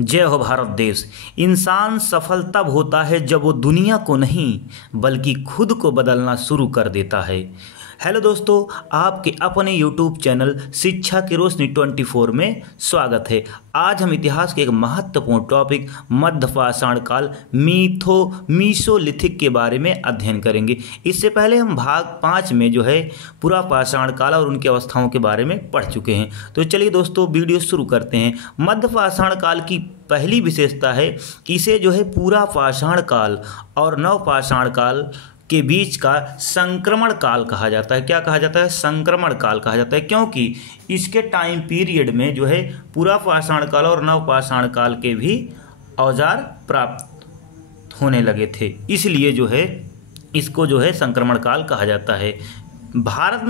जय हो भारत देश। इंसान सफल तब होता है जब वो दुनिया को नहीं बल्कि खुद को बदलना शुरू कर देता है। हेलो दोस्तों, आपके अपने यूट्यूब चैनल शिक्षा की रोशनी 24 में स्वागत है। आज हम इतिहास के एक महत्वपूर्ण टॉपिक मध्यपाषाण काल मीसोलिथिक के बारे में अध्ययन करेंगे। इससे पहले हम भाग 5 में जो है पुरापाषाण काल और उनकी अवस्थाओं के बारे में पढ़ चुके हैं। तो चलिए दोस्तों, वीडियो शुरू करते हैं। मध्यपाषाण काल की पहली विशेषता है कि इसे जो है पुरापाषाण काल और नवपाषाण काल के बीच का संक्रमण काल कहा जाता है। क्या कहा जाता है? संक्रमण काल कहा जाता है, क्योंकि इसके टाइम पीरियड में जो है पुरापाषाण काल और नवपाषाण काल के भी औजार प्राप्त होने लगे थे, इसलिए जो है इसको जो है संक्रमण काल कहा जाता है। भारत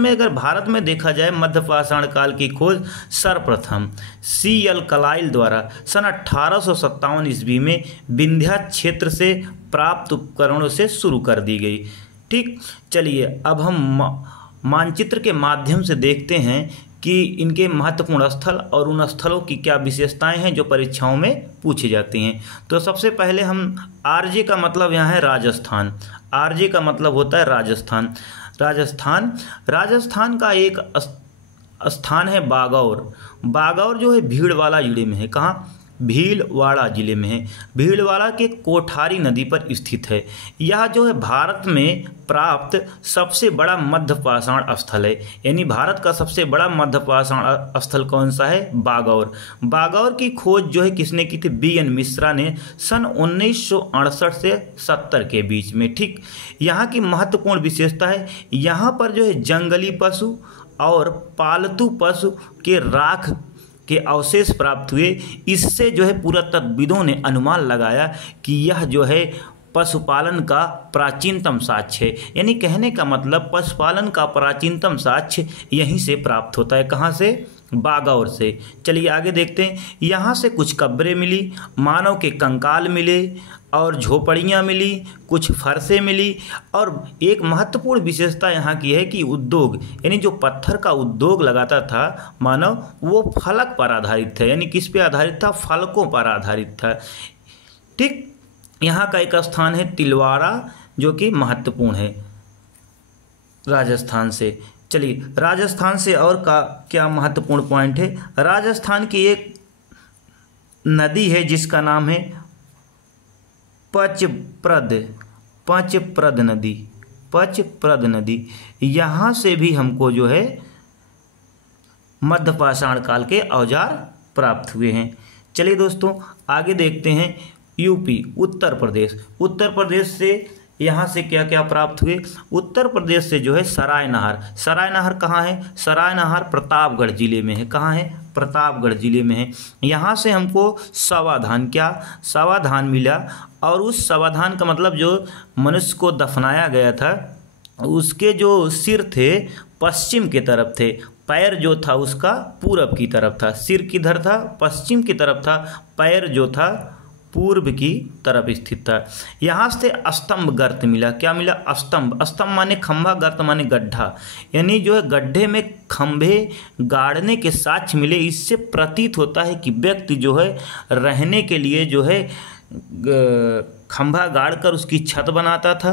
में देखा जाए मध्यपाषाण काल की खोज सर्वप्रथम C.L. कलाइल द्वारा सन 1857 ईस्वी में विंध्या क्षेत्र से प्राप्त उपकरणों से शुरू कर दी गई। ठीक, चलिए अब हम मानचित्र के माध्यम से देखते हैं कि इनके महत्वपूर्ण स्थल और उन स्थलों की क्या विशेषताएं हैं जो परीक्षाओं में पूछी जाती हैं। तो सबसे पहले हम आरजे का मतलब यहाँ है राजस्थान। आरजे का मतलब होता है राजस्थान। राजस्थान का एक स्थान है बागौर। बागौर जो है भीलवाड़ा जिले में है। कहाँ? भीलवाड़ा जिले में है। भीलवाड़ा के कोठारी नदी पर स्थित है। यह जो है भारत में प्राप्त सबसे बड़ा मध्यपाषाण स्थल है। यानी भारत का सबसे बड़ा मध्यपाषाण स्थल कौन सा है? बागौर। बागौर की खोज जो है किसने की थी? B.N. मिश्रा ने सन 1968 से 70 के बीच में। ठीक, यहाँ की महत्वपूर्ण विशेषता है, यहाँ पर जो है जंगली पशु और पालतू पशु के राख के अवशेष प्राप्त हुए। इससे जो है पुरातत्वविदों ने अनुमान लगाया कि यह जो है पशुपालन का प्राचीनतम साक्ष्य है। यानी कहने का मतलब पशुपालन का प्राचीनतम साक्ष्य यहीं से प्राप्त होता है। कहाँ से? बागौर से। चलिए आगे देखते हैं। यहाँ से कुछ कब्रें मिली, मानव के कंकाल मिले और झोपड़ियाँ मिली, कुछ फरसें मिली। और एक महत्वपूर्ण विशेषता यहाँ की है कि उद्योग, यानी जो पत्थर का उद्योग लगाता था मानव, वो फलक पर आधारित था। यानी किस पे आधारित था? फलकों पर आधारित था। ठीक, यहाँ का एक स्थान है तिलवाड़ा जो कि महत्वपूर्ण है राजस्थान से। चलिए राजस्थान से और का क्या महत्वपूर्ण पॉइंट है? राजस्थान की एक नदी है जिसका नाम है पचप्रद नदी। यहाँ से भी हमको जो है मध्यपाषाण काल के औजार प्राप्त हुए हैं। चलिए दोस्तों आगे देखते हैं। यूपी उत्तर प्रदेश से यहाँ से क्या क्या प्राप्त हुए? उत्तर प्रदेश से जो है सरायनहर कहाँ है? सरायनहर प्रतापगढ़ जिले में है। कहाँ है? प्रतापगढ़ जिले में है। यहाँ से हमको सावाधान मिला, और उस सावाधान का मतलब जो मनुष्य को दफनाया गया था उसके जो सिर थे पश्चिम की तरफ थे, पैर जो था उसका पूरब की तरफ था। सिर किधर था? पश्चिम की तरफ था, पैर जो था पूर्व की तरफ स्थित था। यहाँ से स्तंभ गर्त मिला। क्या मिला? स्तंभ माने खंभा, गर्त माने गड्ढा। यानी जो है गड्ढे में खंभे गाड़ने के साक्ष्य मिले। इससे प्रतीत होता है कि व्यक्ति जो है रहने के लिए जो है खंभा गाड़कर उसकी छत बनाता था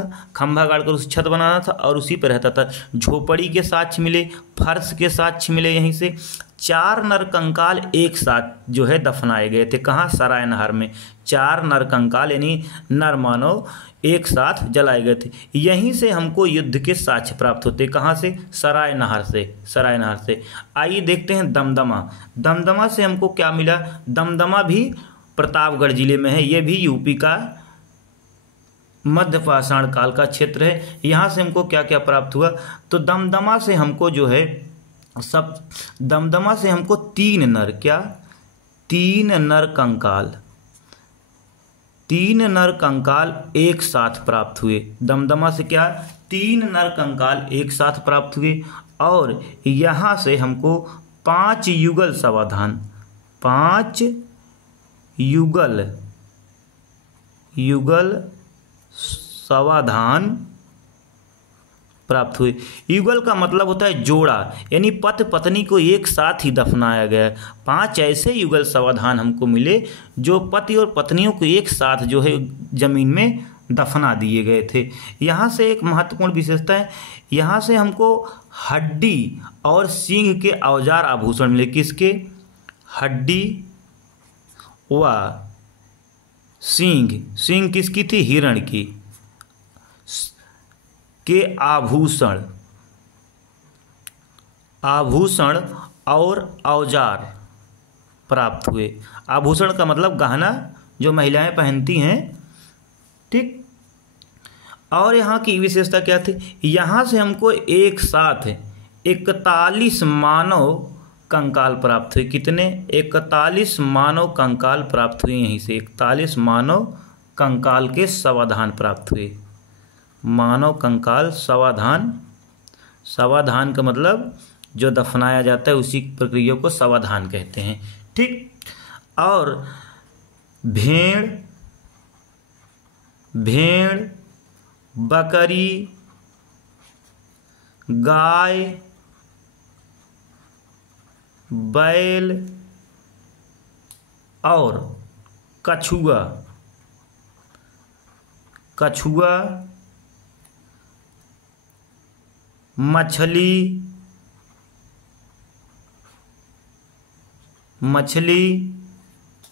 और उसी पर रहता था। झोपड़ी के साक्ष्य मिले, फर्श के साक्ष्य मिले। यहीं से 4 नरकंकाल एक साथ जो है दफनाए गए थे। कहाँ? सरायनहर में 4 नरकंकाल यानी नर मानव एक साथ जलाए गए थे। यहीं से हमको युद्ध के साक्ष्य प्राप्त होते। कहाँ से? सरायनहर से। आइए देखते हैं दमदमा से हमको क्या मिला? दमदमा भी प्रतापगढ़ जिले में है। ये भी यूपी का मध्यपाषाण काल का क्षेत्र है। यहाँ से हमको क्या क्या प्राप्त हुआ? तो दमदमा से हमको जो है दमदमा से हमको 3 नर कंकाल एक साथ प्राप्त हुए। दमदमा से क्या? 3 नर कंकाल एक साथ प्राप्त हुए। और यहाँ से हमको 5 युगल सावधान प्राप्त हुए। युगल का मतलब होता है जोड़ा, यानी पति पत्नी को एक साथ ही दफनाया गया। 5 ऐसे युगल समाधान हमको मिले जो पति और पत्नियों को एक साथ जो है जमीन में दफना दिए गए थे। यहाँ से एक महत्वपूर्ण विशेषता है, यहाँ से हमको हड्डी और सींग के औजार आभूषण मिले। किसके? हड्डी व सींग। सींग किसकी थी? हिरण की। के आभूषण, आभूषण और औजार प्राप्त हुए। आभूषण का मतलब गहना जो महिलाएं पहनती हैं, ठीक। और यहाँ की विशेषता क्या थी? यहाँ से हमको एक साथ 41 मानव कंकाल प्राप्त हुए। कितने? 41 मानव कंकाल प्राप्त हुए। यहीं से 41 मानव कंकाल के समाधान प्राप्त हुए। मानव कंकाल समाधान, समाधान का मतलब जो दफनाया जाता है उसी प्रक्रिया को समाधान कहते हैं, ठीक। और भेड़, भेड़, बकरी, गाय, बैल और कछुआ, कछुआ, मछली, मछली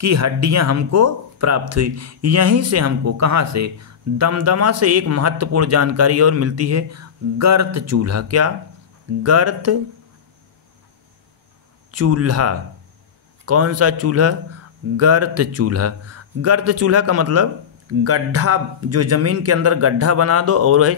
की हड्डियां हमको प्राप्त हुई। यहीं से हमको कहाँ से? दमदमा से एक महत्वपूर्ण जानकारी और मिलती है, गर्त चूल्हा। क्या? गर्त चूल्हा। कौन सा चूल्हा? गर्त चूल्हा। गर्त चूल्हा का मतलब गड्ढा, जो ज़मीन के अंदर गड्ढा बना दो और है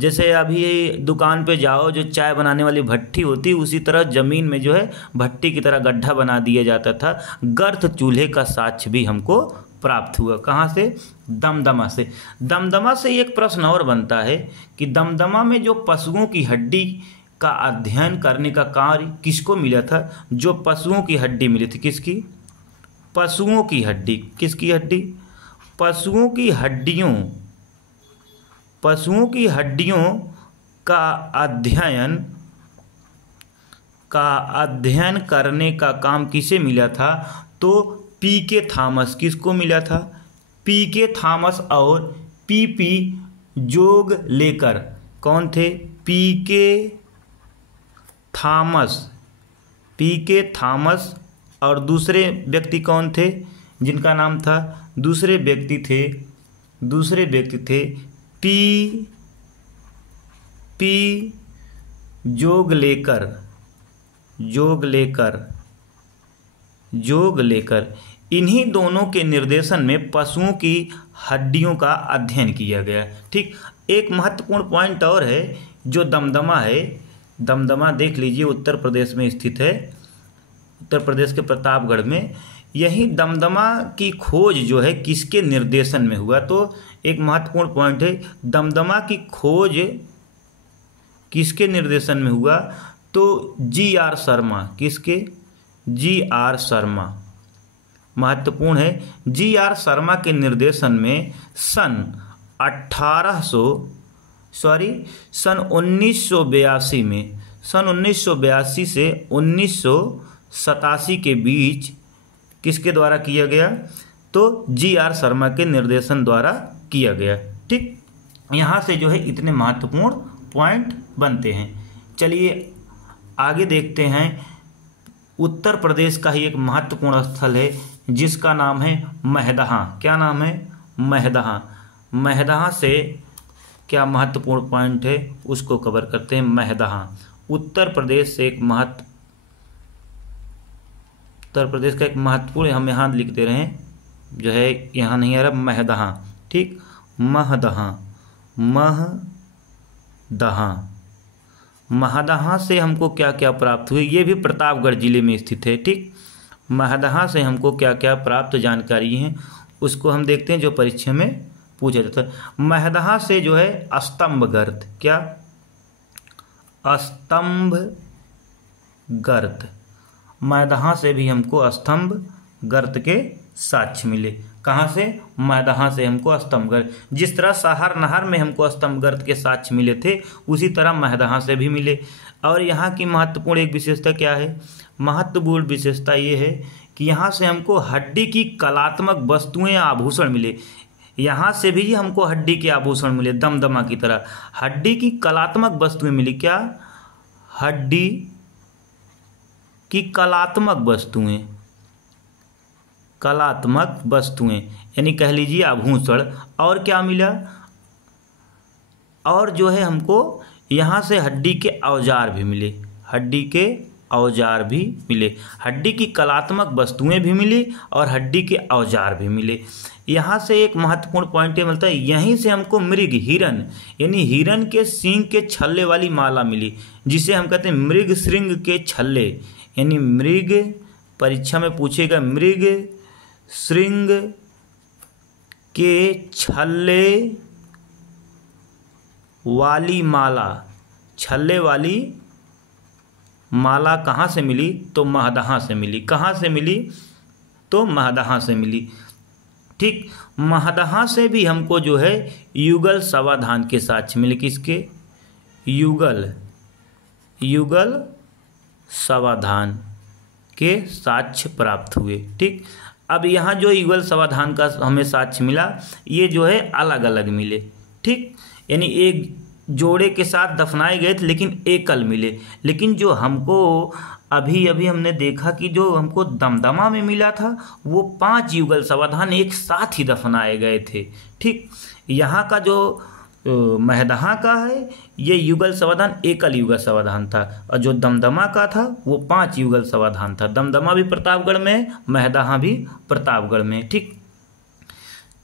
जैसे अभी दुकान पे जाओ जो चाय बनाने वाली भट्टी होती, उसी तरह ज़मीन में जो है भट्टी की तरह गड्ढा बना दिया जाता था। गर्त चूल्हे का साक्ष्य भी हमको प्राप्त हुआ। कहाँ से? दमदमा से। दमदमा से एक प्रश्न और बनता है कि दमदमा में जो पशुओं की हड्डी का अध्ययन करने का कार्य किसको मिला था? जो पशुओं की हड्डी मिली थी। किसकी? पशुओं की हड्डी। किसकी हड्डी? पशुओं की हड्डियों, पशुओं की हड्डियों का अध्ययन करने का काम किसे मिला था? तो पीके थॉमस। किसको मिला था? पीके थॉमस और पीपी जोग लेकर। कौन थे? पीके थॉमस, पीके थॉमस। और दूसरे व्यक्ति कौन थे जिनका नाम था? दूसरे व्यक्ति थे पी जोग लेकर। इन्हीं दोनों के निर्देशन में पशुओं की हड्डियों का अध्ययन किया गया, ठीक। एक महत्वपूर्ण पॉइंट और है जो दमदमा है। दमदमा देख लीजिए, उत्तर प्रदेश में स्थित है, उत्तर प्रदेश के प्रतापगढ़ में। यही दमदमा की खोज जो है किसके निर्देशन में हुआ? तो एक महत्वपूर्ण पॉइंट है, दमदमा की खोज किसके निर्देशन में हुआ? तो जी.आर. शर्मा। किसके? जी.आर. शर्मा। महत्वपूर्ण है, जी.आर. शर्मा के निर्देशन में सन 1982 में, सन 1982 से 1987 के बीच किसके द्वारा किया गया? तो जी.आर. शर्मा के निर्देशन द्वारा किया गया, ठीक। यहाँ से जो है इतने महत्वपूर्ण पॉइंट बनते हैं। चलिए आगे देखते हैं। उत्तर प्रदेश का ही एक महत्वपूर्ण स्थल है जिसका नाम है महदहा। क्या नाम है? महदहा। महदहा से क्या महत्वपूर्ण पॉइंट है उसको कवर करते हैं। महदहा उत्तर प्रदेश का एक महत्वपूर्ण, हम यहाँ लिख दे रहे हैं, जो है यहाँ नहीं आ रहा, महदहा, ठीक। महदहा से हमको क्या क्या प्राप्त हुए? ये भी प्रतापगढ़ जिले में स्थित है, ठीक। महदहा से हमको क्या क्या प्राप्त जानकारी है उसको हम देखते हैं, जो परीक्षा में पूछा जाता है। महदहा से जो है स्तंभ गर्त। क्या? स्तंभ गर्त। महदहा से भी हमको स्तंभ गर्त के साक्ष्य मिले। कहाँ से? मैदहा से हमको स्तंभगर्त। जिस तरह सहार नहर में हमको स्तंभगर्त के साक्ष्य मिले थे, उसी तरह मैदहा से भी मिले। और यहाँ की महत्वपूर्ण एक विशेषता क्या है? महत्वपूर्ण विशेषता ये है कि यहाँ से हमको हड्डी की कलात्मक वस्तुएं आभूषण मिले। यहाँ से भी हमको हड्डी के आभूषण मिले, दमदमा की तरह हड्डी की कलात्मक वस्तुएं मिली। क्या? हड्डी की कलात्मक वस्तुएं, कलात्मक वस्तुएं यानी कह लीजिए आभूषण। और क्या मिला? और जो है हमको यहाँ से हड्डी के औजार भी मिले, हड्डी के औजार भी मिले। हड्डी की कलात्मक वस्तुएं भी मिली और हड्डी के औजार भी मिले। यहाँ से एक महत्वपूर्ण पॉइंट ये मिलता है, यहीं से हमको मृग, हिरन यानी हिरन के सींग के छल्ले वाली माला मिली, जिसे हम कहते हैं मृग श्रृंग के छल्ले। यानी मृग, परीक्षा में पूछेगा, मृग श्रृंग के छल्ले वाली माला। छल्ले वाली माला कहाँ से मिली? तो महदहा से मिली। कहाँ से मिली? तो महदहा से मिली। ठीक, महदहा से भी हमको जो है युगल समाधान के साक्ष्य मिले। किसके? युगल समाधान के साक्ष्य प्राप्त हुए। ठीक, अब यहाँ जो युगल समाधान का हमें साक्ष्य मिला, ये जो है अलग अलग मिले। ठीक, यानी एक जोड़े के साथ दफनाए गए थे लेकिन एकल मिले। लेकिन जो हमको अभी हमने देखा कि जो हमको दमदमा में मिला था, वो 5 युगल समाधान एक साथ ही दफनाए गए थे। ठीक, यहाँ का जो महदहा का है, ये युगल समाधान एकल युगल समाधान था, और जो दमदमा का था वो 5 युगल समाधान था। दमदमा भी प्रतापगढ़ में है, महदहा भी प्रतापगढ़ में है। ठीक,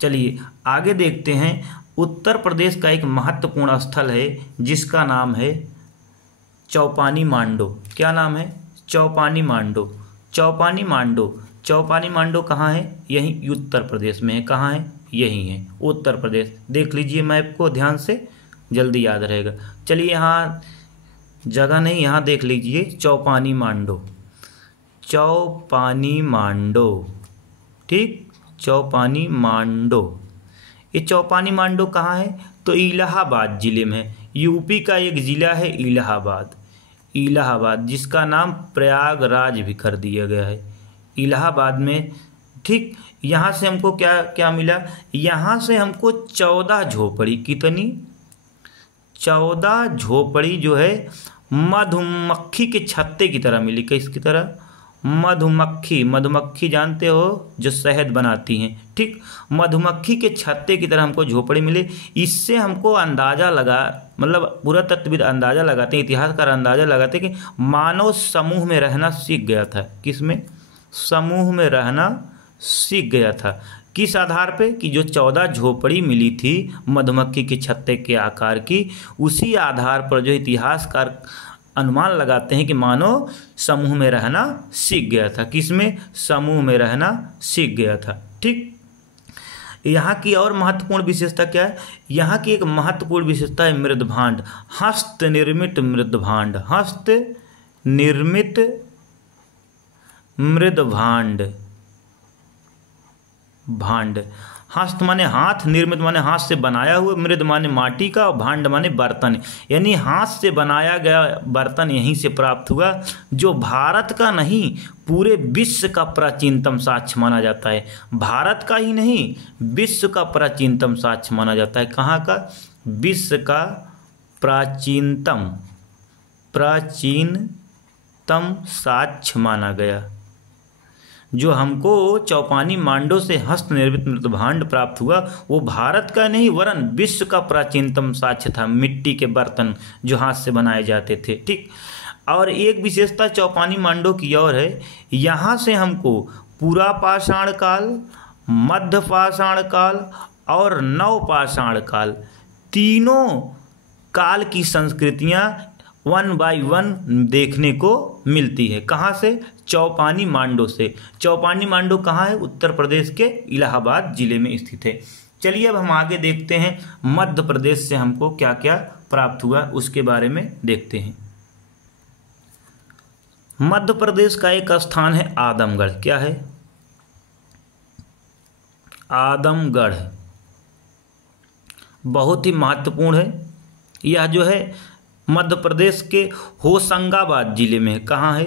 चलिए आगे देखते हैं। उत्तर प्रदेश का एक महत्वपूर्ण स्थल है जिसका नाम है चौपानी मांडो। क्या नाम है? चौपानी मांडो। चौपानी मांडो, चौपानी मांडो कहाँ है? यहीं उत्तर प्रदेश में है। कहाँ है? यहीं है, उत्तर प्रदेश। देख लीजिए मैप को ध्यान से, जल्दी याद रहेगा। चलिए यहाँ जगह नहीं, यहाँ देख लीजिए चौपानी मांडो। चौपानी मांडो, ठीक, चौपानी मांडो। ये चौपानी मांडो कहाँ है? तो इलाहाबाद जिले में है। यूपी का एक ज़िला है इलाहाबाद, इलाहाबाद, जिसका नाम प्रयागराज भी कर दिया गया है, इलाहाबाद में। ठीक, यहाँ से हमको क्या क्या मिला? यहाँ से हमको 14 झोपड़ी, कितनी? 14 झोपड़ी जो है मधुमक्खी के छत्ते की तरह मिली। किसकी तरह? मधुमक्खी, मधुमक्खी जानते हो जो शहद बनाती हैं। ठीक, मधुमक्खी के छत्ते की तरह हमको झोपड़ी मिले। इससे हमको अंदाज़ा लगा, मतलब पुरातत्वविद अंदाज़ा लगाते हैं, इतिहासकार अंदाज़ा लगाते हैं कि मानव समूह में रहना सीख गया था। किसमें? समूह में रहना सीख गया था। किस आधार पे? कि जो 14 झोपड़ी मिली थी मधुमक्खी के छत्ते के आकार की, उसी आधार पर जो इतिहासकार अनुमान लगाते हैं कि मानव समूह में रहना सीख गया था। किसमें? समूह में रहना सीख गया था। ठीक, यहाँ की और महत्वपूर्ण विशेषता क्या है? यहाँ की एक महत्वपूर्ण विशेषता है मृदभांड, हस्त निर्मित मृदभांड। हस्त निर्मित मृदभांड, भांड। हस्त माने हाथ, निर्मित माने हाथ से बनाया हुआ, मृद माने माटी का, और भांड माने बर्तन। यानी हाथ से बनाया गया बर्तन यहीं से प्राप्त हुआ, जो भारत का नहीं पूरे विश्व का प्राचीनतम साक्ष्य माना जाता है। भारत का ही नहीं, विश्व का प्राचीनतम साक्ष्य माना जाता है। कहाँ का? विश्व का प्राचीनतम साक्ष्य माना गया। जो हमको चौपानी मांडो से हस्त निर्मित मृदभांड प्राप्त हुआ, वो भारत का नहीं वरन विश्व का प्राचीनतम साक्ष्य था। मिट्टी के बर्तन जो हाथ से बनाए जाते थे। ठीक, और एक विशेषता चौपानी मांडो की और है, यहाँ से हमको पूरा पाषाण काल, मध्य पाषाण काल और नव पाषाण काल, तीनों काल की संस्कृतियाँ 1 बाय 1 देखने को मिलती है। कहाँ से? चौपानी मांडो से। चौपानी मांडो कहाँ है? उत्तर प्रदेश के इलाहाबाद जिले में स्थित है। चलिए अब हम आगे देखते हैं मध्य प्रदेश से हमको क्या क्या प्राप्त हुआ, उसके बारे में देखते हैं। मध्य प्रदेश का एक स्थान है आदमगढ़। क्या है? आदमगढ़ बहुत ही महत्वपूर्ण है। यह जो है मध्य प्रदेश के होशंगाबाद जिले में है। कहाँ है?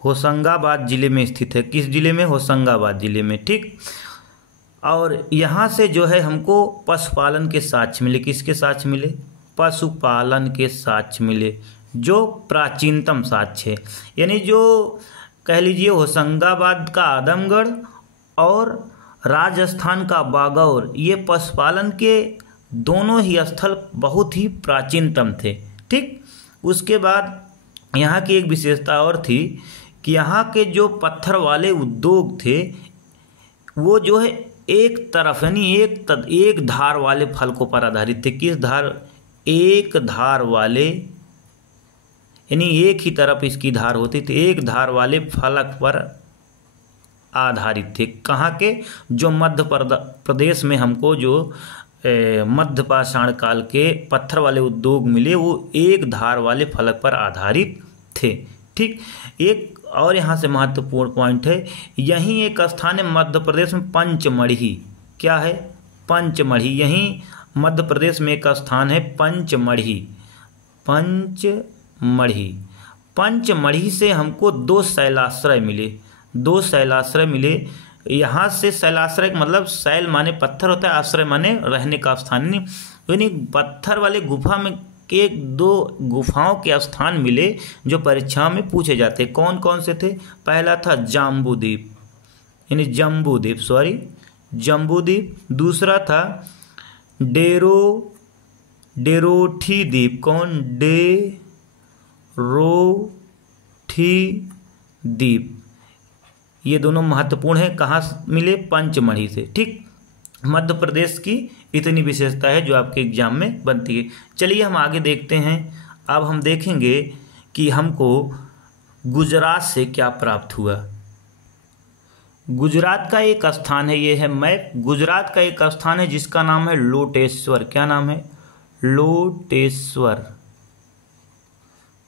होशंगाबाद जिले में स्थित है। किस जिले में? होशंगाबाद जिले में। ठीक। और यहाँ से जो है हमको पशुपालन के साक्ष्य मिले। किसके साक्ष्य मिले? पशुपालन के साक्ष्य मिले, जो प्राचीनतम साक्ष्य है। यानी जो कह लीजिए होशंगाबाद का आदमगढ़ और राजस्थान का बागौर, ये पशुपालन के दोनों ही स्थल बहुत ही प्राचीनतम थे। ठीक। उसके बाद यहाँ की एक विशेषता और थी कि यहाँ के जो पत्थर वाले उद्योग थे वो जो है एक तरफ यानी एक धार वाले फलकों पर आधारित थे। किस धार? एक धार वाले, यानी एक ही तरफ इसकी धार होती थी, एक धार वाले फलक पर आधारित थे। कहाँ के? जो मध्य प्रदेश में हमको जो मध्य पाषाण काल के पत्थर वाले उद्योग मिले वो एक धार वाले फलक पर आधारित थे। ठीक। एक और यहाँ से महत्वपूर्ण पॉइंट है, यहीं एक स्थान है मध्य प्रदेश में पंचमढ़ी। क्या है? पंचमढ़ी। यहीं मध्य प्रदेश में एक स्थान है पंचमढ़ी। पंचमढ़ी से हमको दो शैलाश्रय मिले। यहाँ से शैलाश्रय मतलब शैल माने पत्थर होता है, आश्रय माने रहने का स्थान। यानी पत्थर वाले गुफा में के दो गुफाओं के स्थान मिले जो परीक्षा में पूछे जाते। कौन कौन से थे? पहला था जम्बूद्वीप। दूसरा था डेरोठी द्वीप। कौन? डेरोठी द्वीप। ये दोनों महत्वपूर्ण है। कहाँ मिले? पंचमढ़ी से। ठीक। मध्य प्रदेश की इतनी विशेषता है जो आपके एग्जाम में बनती है। चलिए हम आगे देखते हैं। अब हम देखेंगे कि हमको गुजरात से क्या प्राप्त हुआ। गुजरात का एक स्थान है, ये है मैप। गुजरात का एक स्थान है जिसका नाम है लोटेश्वर। क्या नाम है? लोटेश्वर।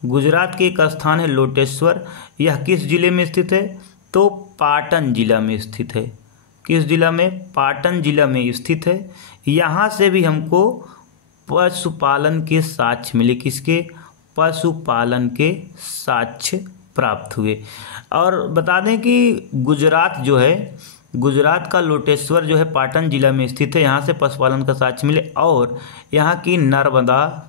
गुजरात के एक स्थान है लोटेश्वर। यह किस जिले में स्थित है? तो पाटन जिला में स्थित है। किस जिला में? पाटन जिला में स्थित है। यहाँ से भी हमको पशुपालन के साक्ष्य मिले। किसके? पशुपालन के साक्ष्य प्राप्त हुए। और बता दें कि गुजरात जो है, गुजरात का लोटेश्वर जो है पाटन जिला में स्थित है। यहाँ से पशुपालन का साक्ष्य मिले। और यहाँ की नर्मदा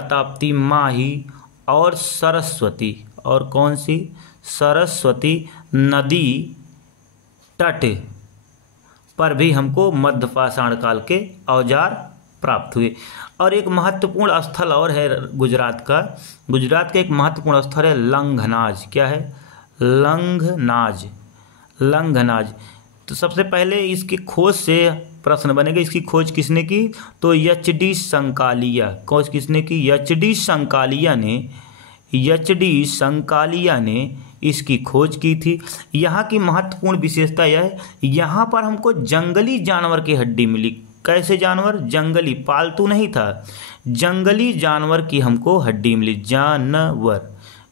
ताप्ती, माही और सरस्वती, और कौन सी? सरस्वती नदी तट पर भी हमको मध्य पाषाण काल के औजार प्राप्त हुए। और एक महत्वपूर्ण स्थल और है गुजरात का एक महत्वपूर्ण स्थल है लंघनाज। क्या है? लंघनाज। तो सबसे पहले इसकी खोज से प्रश्न बनेगा, इसकी खोज किसने की? तो एच.डी. संकालिया। खोज किसने की? एच.डी. संकालिया ने इसकी खोज की थी। यहाँ की महत्वपूर्ण विशेषता यह है, यहाँ पर हमको जंगली जानवर की हड्डी मिली। कैसे जानवर? जंगली, पालतू नहीं था, जंगली जानवर की हमको हड्डी मिली।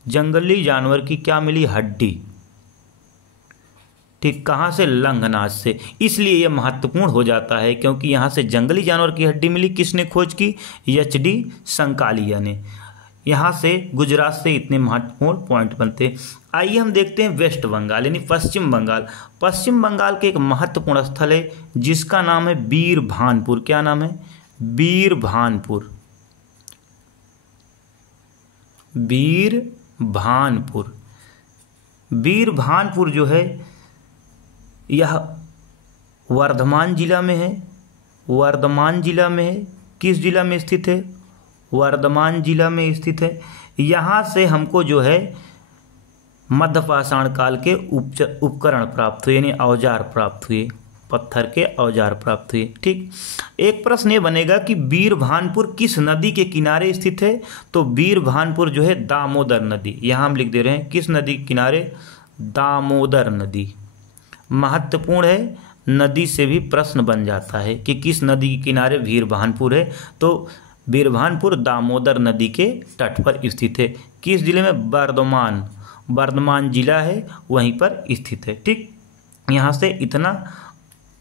जंगली जानवर की क्या मिली? हड्डी। ठीक। कहाँ से? लंघनाज से। इसलिए यह महत्वपूर्ण हो जाता है क्योंकि यहाँ से जंगली जानवर की हड्डी मिली। किसने खोज की? एच.डी. संकालिया ने। यहाँ से गुजरात से इतने महत्वपूर्ण पॉइंट बनते हैं। आइए हम देखते हैं वेस्ट बंगाल यानी पश्चिम बंगाल। पश्चिम बंगाल के एक महत्वपूर्ण स्थल है जिसका नाम है बीरभानपुर। क्या नाम है? बीरभानपुर जो है यह वर्धमान जिला में है। किस जिला में स्थित है? वर्धमान जिला में स्थित है। यहाँ से हमको जो है मध्य पाषाण काल के उपकरण प्राप्त हुए यानी औजार प्राप्त हुए, पत्थर के औजार प्राप्त हुए। ठीक। एक प्रश्न ये बनेगा कि बीरभानपुर किस नदी के किनारे स्थित है? तो बीरभानपुर जो है दामोदर नदी, यहाँ हम लिख दे रहे हैं। किस नदी के किनारे? दामोदर नदी। महत्वपूर्ण है नदी से भी प्रश्न बन जाता है कि किस नदी के किनारे वीरभानपुर है। तो वीरभानपुर दामोदर नदी के तट पर स्थित है। किस जिले में? बर्धमान, बर्धमान जिला है वहीं पर स्थित है। ठीक, यहाँ से इतना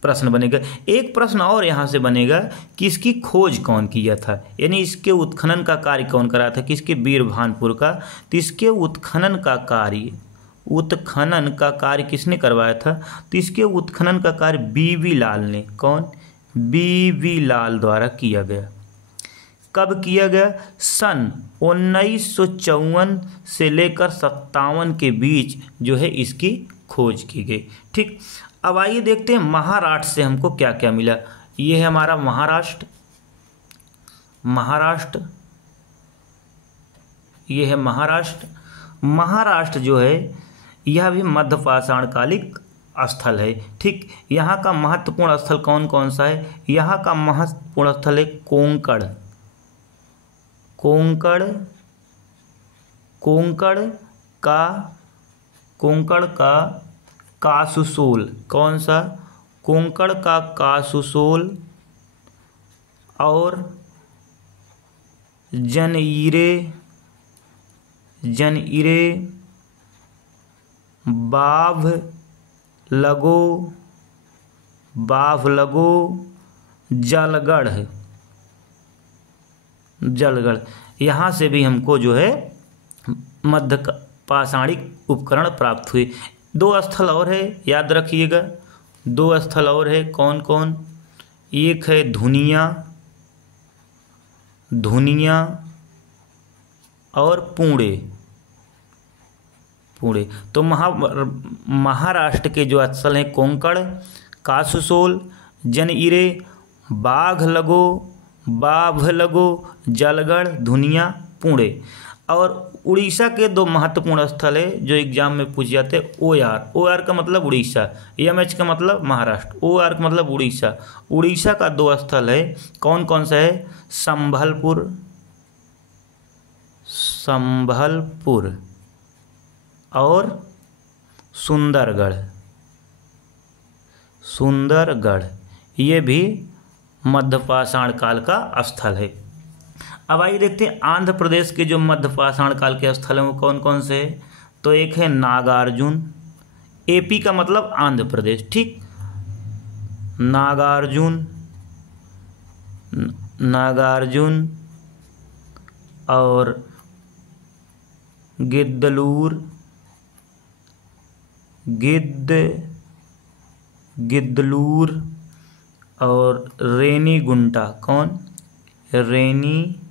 प्रश्न बनेगा। एक प्रश्न और यहाँ से बनेगा कि इसकी खोज कौन किया था, यानी इसके उत्खनन का कार्य कौन करा था, किसके? वीरभानपुर का। तो इसके उत्खनन का कार्य किसने करवाया था? तो इसके उत्खनन का कार्य बीवी लाल ने, कौन? बीवी लाल द्वारा किया गया। कब किया गया? सन 1954 से लेकर 57 के बीच जो है इसकी खोज की गई। ठीक, अब आइए देखते हैं महाराष्ट्र से हमको क्या क्या मिला। ये है हमारा महाराष्ट्र, ये है महाराष्ट्र। महाराष्ट्र जो है यह भी मध्यपाषाण कालिक स्थल है। ठीक, यहाँ का महत्वपूर्ण स्थल कौन कौन सा है? यहाँ का महत्वपूर्ण स्थल है कोंकण, कोंकण का कासुसोल। कौन सा? कोंकण का कासुसोल और जनईरे बावलगो जलगढ़। यहाँ से भी हमको जो है मध्य पाषाणिक उपकरण प्राप्त हुए। दो स्थल और है, याद रखिएगा, दो स्थल और है। कौन कौन? एक है धुनिया और पुणे। तो महाराष्ट्र के जो स्थल हैं कोंकण, कासुसोल, जनईरे, बावलगो, जलगढ़, धुनिया, पुणे। और उड़ीसा के दो महत्वपूर्ण स्थल है जो एग्जाम में पूछ जाते हैं। OR का मतलब उड़ीसा, MH का मतलब महाराष्ट्र, OR का मतलब उड़ीसा। उड़ीसा का दो स्थल है, कौन कौन सा है? संभलपुर और सुंदरगढ़। ये भी मध्यपाषाण काल का स्थल है। अब आइए देखते हैं आंध्र प्रदेश के जो मध्यपाषाण काल के स्थल हैं वो कौन कौन से हैं। तो एक है नागार्जुन, AP का मतलब आंध्र प्रदेश। ठीक, नागार्जुन और गिद्धलूर और रेनीगुंटा। कौन? रेनीगुंटा।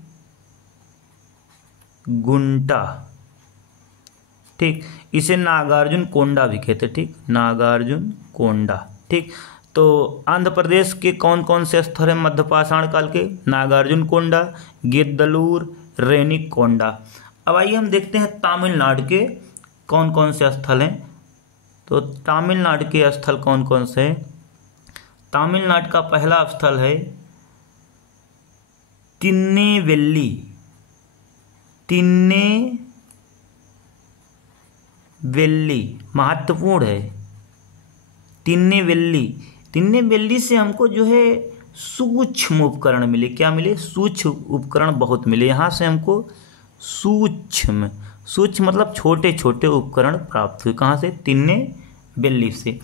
ठीक, इसे नागार्जुन कोंडा भी कहते। ठीक, नागार्जुन कोंडा। ठीक, तो आंध्र प्रदेश के कौन कौन से स्थल हैं मध्यपाषाण काल के? नागार्जुन कोंडा, गिद्धलूर, रेनीकोंडा। अब आइए हम देखते हैं तमिलनाडु के कौन कौन से स्थल हैं। तो तमिलनाडु के स्थल कौन कौन से हैं? तमिलनाडु का पहला स्थल है तिन्नेवेल्ली, महत्वपूर्ण है। तिन्नेवेल्ली से हमको जो है सूक्ष्म उपकरण मिले। क्या मिले? सूक्ष्म उपकरण बहुत मिले। यहाँ से हमको सूक्ष्म मतलब छोटे छोटे उपकरण प्राप्त हुए। कहाँ से? तिन्नेवेल्ली से।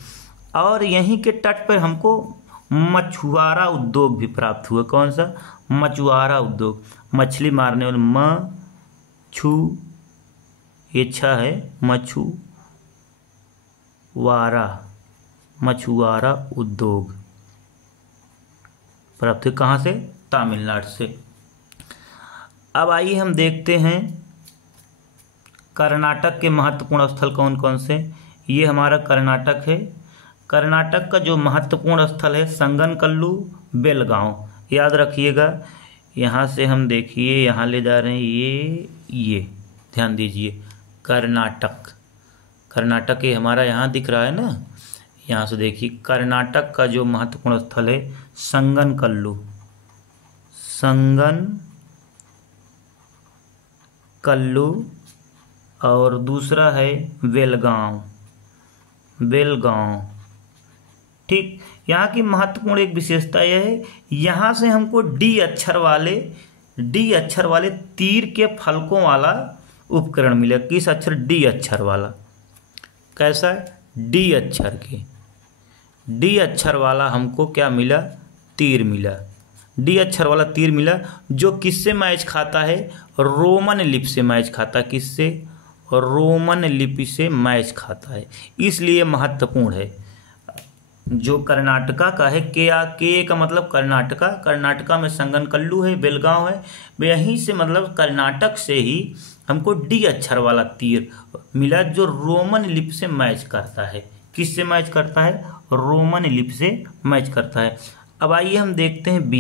और यहीं के तट पर हमको मछुआरा उद्योग भी प्राप्त हुआ। कौन सा? मछुआरा उद्योग, मछली मारने वाले अच्छा है मछुआरा उद्योग प्राप्त हुए। कहाँ से? तमिलनाडु से। अब आइए हम देखते हैं कर्नाटक के महत्वपूर्ण स्थल कौन कौन से। ये हमारा कर्नाटक है। कर्नाटक का जो महत्वपूर्ण स्थल है संगनकल्लू, बेलगांव। याद रखिएगा, यहाँ से हम देखिए यहाँ ले जा रहे हैं, ये ध्यान दीजिए। कर्नाटक ये हमारा यहाँ दिख रहा है ना, यहाँ से देखिए कर्नाटक का जो महत्वपूर्ण स्थल है संगनकल्लू और दूसरा है बेलगांव। ठीक, यहाँ की महत्वपूर्ण एक विशेषता यह है, यहाँ से हमको डी अक्षर वाले तीर के फलकों वाला उपकरण मिला। किस अक्षर? डी अक्षर वाला। कैसा है? डी अक्षर वाला हमको क्या मिला? तीर मिला। डी अक्षर वाला तीर मिला, जो किससे मैच खाता है? रोमन लिपि से मैच खाता है। किससे? रोमन लिपि से मैच खाता है, इसलिए महत्वपूर्ण है। जो कर्नाटका का है, के का मतलब कर्नाटका में संगनकल्लू है, बेलगांव है, यहीं से मतलब कर्नाटक से ही हमको डी अक्षर वाला तीर मिला, जो रोमन लिपि से मैच करता है। किससे मैच करता है? रोमन लिपि से मैच करता है। अब आइए हम देखते हैं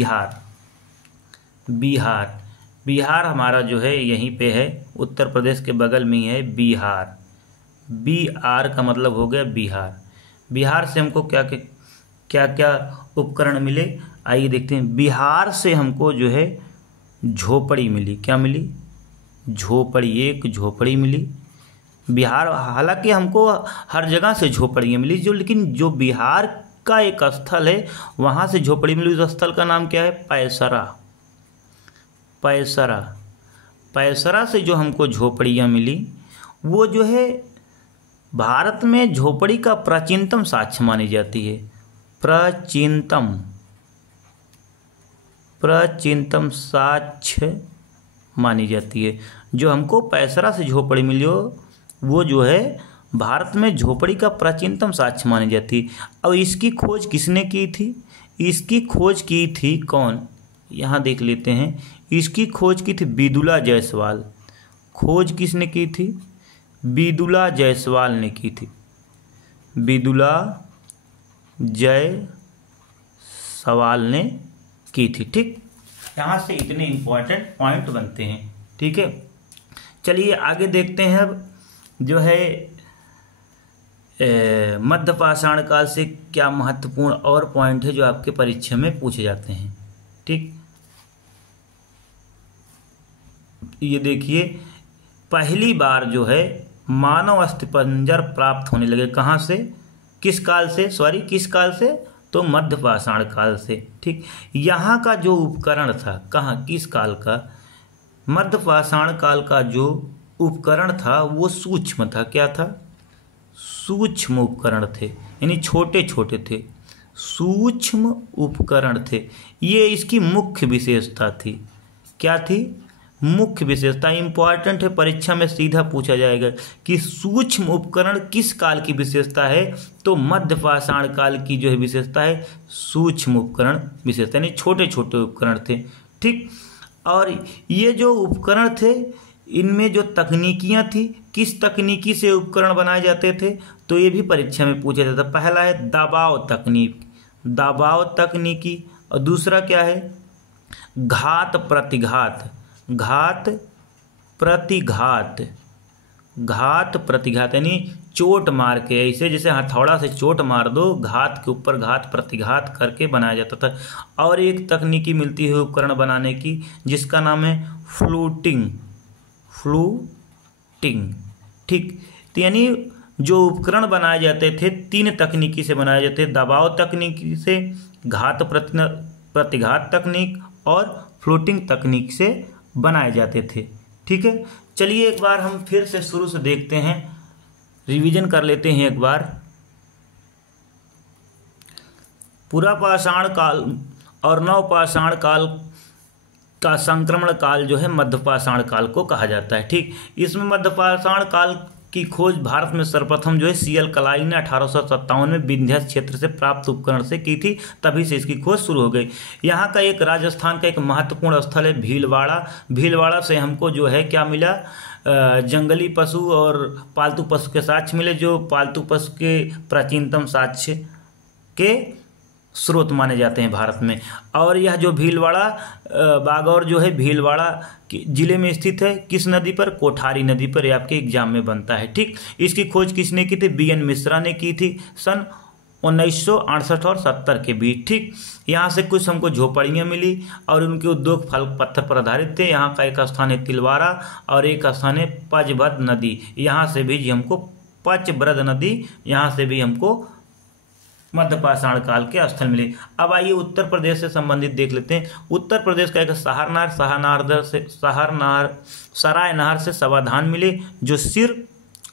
बिहार हमारा जो है यहीं पे है, उत्तर प्रदेश के बगल में ही है बिहार। BR का मतलब हो गया बिहार। बिहार से हमको क्या क्या उपकरण मिले, आइए देखते हैं। बिहार से हमको जो है झोपड़ी मिली। क्या मिली? झोपड़ी, एक झोपड़ी मिली। बिहार, हालांकि हमको हर जगह से झोपड़ियाँ मिली, लेकिन जो बिहार का एक स्थल है वहाँ से झोपड़ी मिली। उस स्थल का नाम क्या है? पैसरा से जो हमको झोपड़ियाँ मिली, वो जो है भारत में झोपड़ी का प्राचीनतम साक्ष्य मानी जाती है। प्राचीनतम साक्ष्य मानी जाती है। जो हमको पैसरा से झोपड़ी मिली हो, वो जो है भारत में झोपड़ी का प्राचीनतम साक्ष्य मानी जाती है। अब इसकी खोज किसने की थी? इसकी खोज की थी कौन? यहाँ देख लेते हैं। इसकी खोज की थी विदुला जायसवाल। खोज किसने की थी? विदुला जायसवाल ने की थी। विदुला जायसवाल ने की थी। ठीक, यहाँ से इतने इंपॉर्टेंट पॉइंट बनते हैं। ठीक है, चलिए आगे देखते हैं। अब जो है मध्य पाषाण काल से क्या महत्वपूर्ण और पॉइंट है जो आपके परीक्षा में पूछे जाते हैं। ठीक, ये देखिए, पहली बार जो है मानव अस्थिपंजर प्राप्त होने लगे। कहाँ से? किस काल से? तो मध्य पाषाण काल से। ठीक, यहाँ का जो उपकरण था, कहाँ, किस काल का? मध्य पाषाण काल का जो उपकरण था वो सूक्ष्म था। क्या था? सूक्ष्म उपकरण थे, यानी छोटे छोटे थे, सूक्ष्म उपकरण थे। ये इसकी मुख्य विशेषता थी। क्या थी? मुख्य विशेषता। इंपॉर्टेंट है, परीक्षा में सीधा पूछा जाएगा कि सूक्ष्म उपकरण किस काल की विशेषता है? तो मध्य पाषाण काल की जो है विशेषता है सूक्ष्म उपकरण विशेषता, यानी छोटे छोटे उपकरण थे। ठीक, और ये जो उपकरण थे, इनमें जो तकनीकियाँ थी, किस तकनीकी से उपकरण बनाए जाते थे? तो ये भी परीक्षा में पूछा जाता। पहला है दबाव तकनीकी, और दूसरा क्या है? घात प्रतिघात, यानी चोट मार के, ऐसे जैसे हथौड़ा से चोट मार दो, घात के ऊपर घात, प्रतिघात करके बनाया जाता था। और एक तकनीकी मिलती है उपकरण बनाने की, जिसका नाम है फ्लूटिंग। ठीक, तो यानी जो उपकरण बनाए जाते थे 3 तकनीकी से बनाए जाते थे। दबाव तकनीकी से, घात प्रतिघात तकनीक और फ्लोटिंग तकनीक से बनाए जाते थे। ठीक है, चलिए एक बार हम फिर से शुरू से देखते हैं, रिवीजन कर लेते हैं एक बार। पूरा पाषाण काल और नवपाषाण काल का संक्रमण काल जो है मध्य पाषाण काल को कहा जाता है। ठीक, इसमें मध्य पाषाण काल की खोज भारत में सर्वप्रथम जो है CL कलाई ने 1857 में विंध्य क्षेत्र से प्राप्त उपकरण से की थी। तभी से इसकी खोज शुरू हो गई। यहाँ का एक राजस्थान का एक महत्वपूर्ण स्थल है भीलवाड़ा से हमको जो है क्या मिला? जंगली पशु और पालतू पशु के साक्ष्य मिले, जो पालतू पशु के प्राचीनतम साक्ष्य के स्रोत माने जाते हैं भारत में। और यह जो भीलवाड़ा बागौर जो है भीलवाड़ा जिले में स्थित है। किस नदी पर? कोठारी नदी पर। यह आपके एग्जाम में बनता है। ठीक, इसकी खोज किसने की थी? BN मिश्रा ने की थी सन 1968 और 70 के बीच। ठीक, यहाँ से कुछ हमको झोपड़ियाँ मिली और उनके उद्योग फल पत्थर पर आधारित थे। यहाँ का एक स्थान है तिलवारा और एक स्थान है पचभद नदी। यहाँ से भी हमको पचभ्रद नदी, यहाँ से भी हमको मध्य पाषाण काल के स्थल मिले। अब आइए उत्तर प्रदेश से संबंधित देख लेते हैं। उत्तर प्रदेश का एक सराय नहर से समाधान मिले जो सिर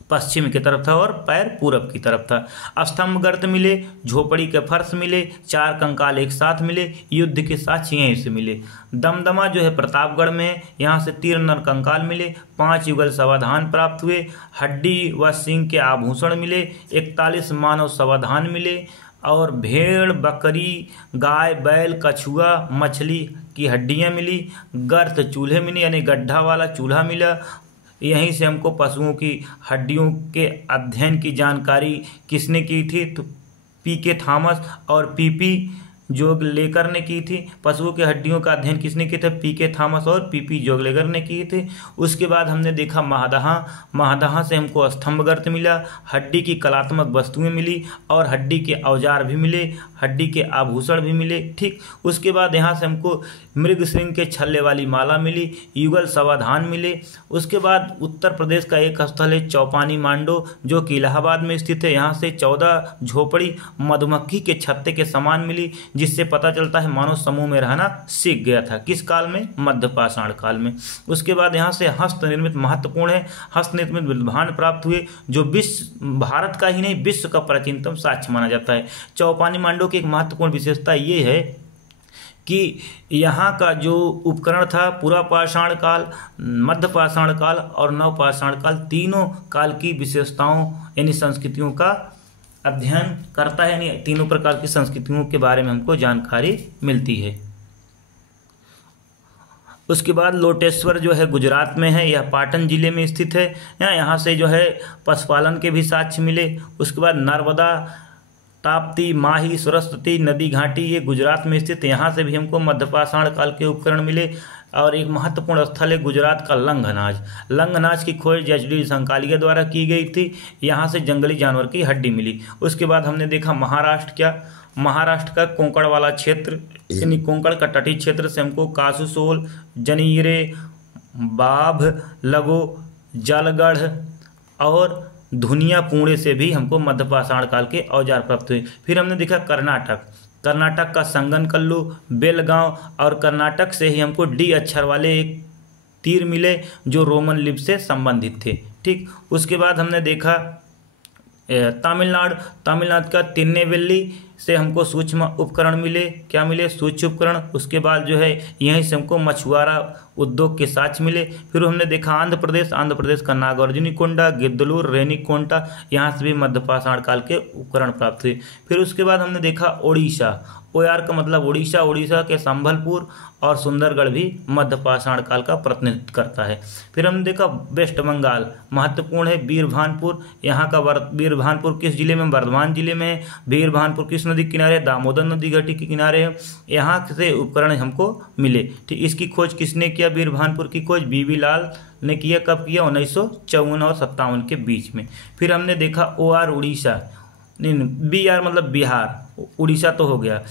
पश्चिम की तरफ था और पैर पूरब की तरफ था। स्तंभ गर्त मिले, झोपड़ी के फर्श मिले, 4 कंकाल एक साथ मिले, युद्ध के साक्ष्य यहीं से मिले। दमदमा जो है प्रतापगढ़ में है, यहाँ से 3 नर कंकाल मिले, 5 युगल समाधान प्राप्त हुए, हड्डी व सिंह के आभूषण मिले, 41 मानव समाधान मिले और भेड़, बकरी, गाय, बैल, कछुआ, मछली की हड्डियाँ मिली, गर्त चूल्हे मिले यानी गड्ढा वाला चूल्हा मिला। यहीं से हमको पशुओं की हड्डियों के अध्ययन की जानकारी किसने की थी? तो पीके थॉमस और पीपी जोगलेकर ने की थी। पशुओं की हड्डियों का अध्ययन किसने किया था? पीके थॉमस और पीपी जोगलेकर ने किए थे। उसके बाद हमने देखा महादहा से हमको स्तंभगर्त मिला, हड्डी की कलात्मक वस्तुएं मिली और हड्डी के औजार भी मिले, हड्डी के आभूषण भी मिले। ठीक, उसके बाद यहाँ से हमको मृग श्रृंग के छल्ले वाली माला मिली, युगल समाधान मिले। उसके बाद उत्तर प्रदेश का एक स्थल है चौपानी मांडो जो कि इलाहाबाद में स्थित है। यहाँ से 14 झोपड़ी मधुमक्खी के छत्ते के समान मिली, जिससे पता चलता है मानव समूह में रहना सीख गया था। किस काल में? मध्य पाषाण काल में। उसके बाद यहाँ से हस्त निर्मित महत्वपूर्ण है, हस्त निर्मित विद्वान प्राप्त हुए जो भारत का ही नहीं विश्व का प्राचीनतम साक्ष्य माना जाता है। चौपानी मांडो की एक महत्वपूर्ण विशेषता ये है कि यहाँ का जो उपकरण था पुरा पाषाण काल, मध्य पाषाण काल और नव पाषाण काल, तीनों काल की विशेषताओं यानी संस्कृतियों का अध्ययन करता है, यानी तीनों प्रकार की संस्कृतियों के बारे में हमको जानकारी मिलती है। उसके बाद लोटेश्वर जो है गुजरात में है, यह पाटन जिले में स्थित है। यहाँ से जो है पशुपालन के भी साक्ष्य मिले। उसके बाद नर्मदा, ताप्ती, माही, सरस्वती नदी घाटी ये गुजरात में स्थित है। यहाँ से भी हमको मध्य पाषाण काल के उपकरण मिले। और एक महत्वपूर्ण स्थल है गुजरात का लंघनाज। लंघनाज की खोज एच.डी. संकालिया द्वारा की गई थी। यहाँ से जंगली जानवर की हड्डी मिली। उसके बाद हमने देखा महाराष्ट्र का कोंकण वाला क्षेत्र यानी कोंकण का तटीय क्षेत्र से हमको कासूसोल, जनीरे, बाभ, लगो, जलगढ़ और धुनिया पुणे से भी हमको मध्य पाषाण काल के औजार प्राप्त हुए। फिर हमने देखा कर्नाटक का संगनकल्लू, बेलगांव और कर्नाटक से ही हमको डी अक्षर वाले एक तीर मिले जो रोमन लिपि से संबंधित थे। ठीक, उसके बाद हमने देखा तमिलनाडु का तिन्नेवेली से हमको सूक्ष्म उपकरण मिले। क्या मिले? सूक्ष्म उपकरण। उसके बाद जो है यहीं से हमको मछुआरा उद्योग के साक्ष्य मिले। फिर हमने देखा आंध्र प्रदेश का नागार्जुनी कोंडा, गिद्धलूर, रेनीकोंटा, यहाँ से भी मध्य पाषाण काल के उपकरण प्राप्त हुए। फिर उसके बाद हमने देखा ओडिशा, ओयार का मतलब उड़ीसा के संबलपुर और सुंदरगढ़ भी मध्य पाषाण काल का प्रतिनिधित्व करता है। फिर हमने देखा वेस्ट बंगाल, महत्वपूर्ण है वीरभानपुर। यहाँ का वीरभानपुर किस जिले में? वर्धमान जिले में है। वीरभानपुर किस नदी के किनारे? दामोदर नदी घाटी के किनारे है। यहाँ से उपकरण हमको मिले। ठीक, इसकी खोज किसने किया? वीरभानपुर की खोज बीबी लाल ने किया। कब किया? 1954 और 57 के बीच में। फिर हमने देखा OR उड़ीसा, BR मतलब बिहार, उड़ीसा तो हो गया।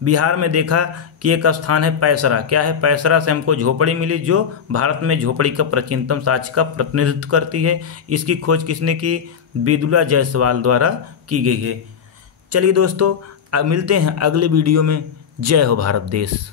बिहार में देखा कि एक स्थान है पैसरा। क्या है? पैसरा से हमको झोपड़ी मिली जो भारत में झोपड़ी का प्राचीनतम साक्ष्य का प्रतिनिधित्व करती है। इसकी खोज किसने की? विदुला जायसवाल द्वारा की गई है। चलिए दोस्तों, मिलते हैं अगले वीडियो में। जय हो भारत देश।